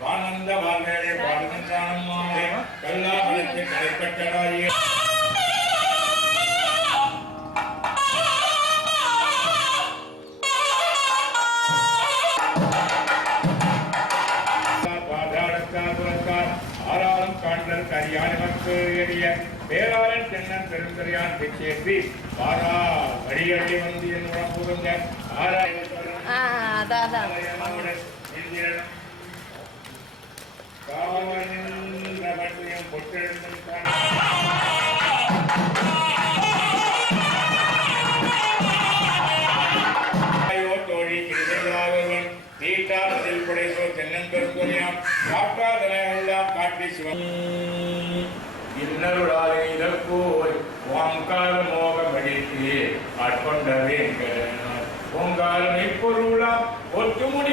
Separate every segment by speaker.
Speaker 1: வானந்த வாழ்வேளை பாடுகின்றானம்மாவே கல்லாமலத்தை கடைப்பட்டடாயே பாதாளத்தார் புறத்தார் ஆறாலும் காண்டல் கரியான் எமக்கு எரிய பேராளன் தென்னன் பெருந்தறியான் பிச்சேற்றி பாரா வடிகட்டி வந்து என் உடம்பு ஆறாயிரம் காண ஐயோ தோழி கிருதல்லாதவன் தீட்டாரத்தில் புடைசோ தென்னம்பெருந்துரையாம் காட்டாதன காட்டி சிவன் இன்னருளாலே இதற்கோய் ஓங்கார மோகமடித்து ஆட்கொண்ட வேங்கடனார் ஓங்கார மெய்ப்பொருளாம் ஒத்துமுடி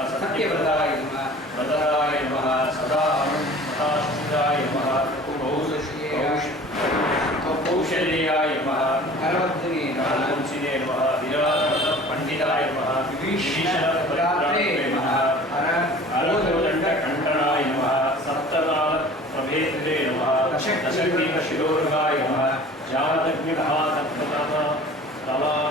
Speaker 2: सत्यव्रताय
Speaker 3: नमः।
Speaker 2: वदनाय नमः। सदा सदाशिवाय नमः। कौशल्याय नमः।
Speaker 3: हरवर्धने नमः।
Speaker 2: नमः। विराट पंडिताय नमः।
Speaker 3: विभीषण रात्रे नमः। हर
Speaker 2: हरोदंड नमः। सप्तनाल प्रभेत्रे नमः। दशकीर्ष शिरोगाय नमः। जातज्ञ तवा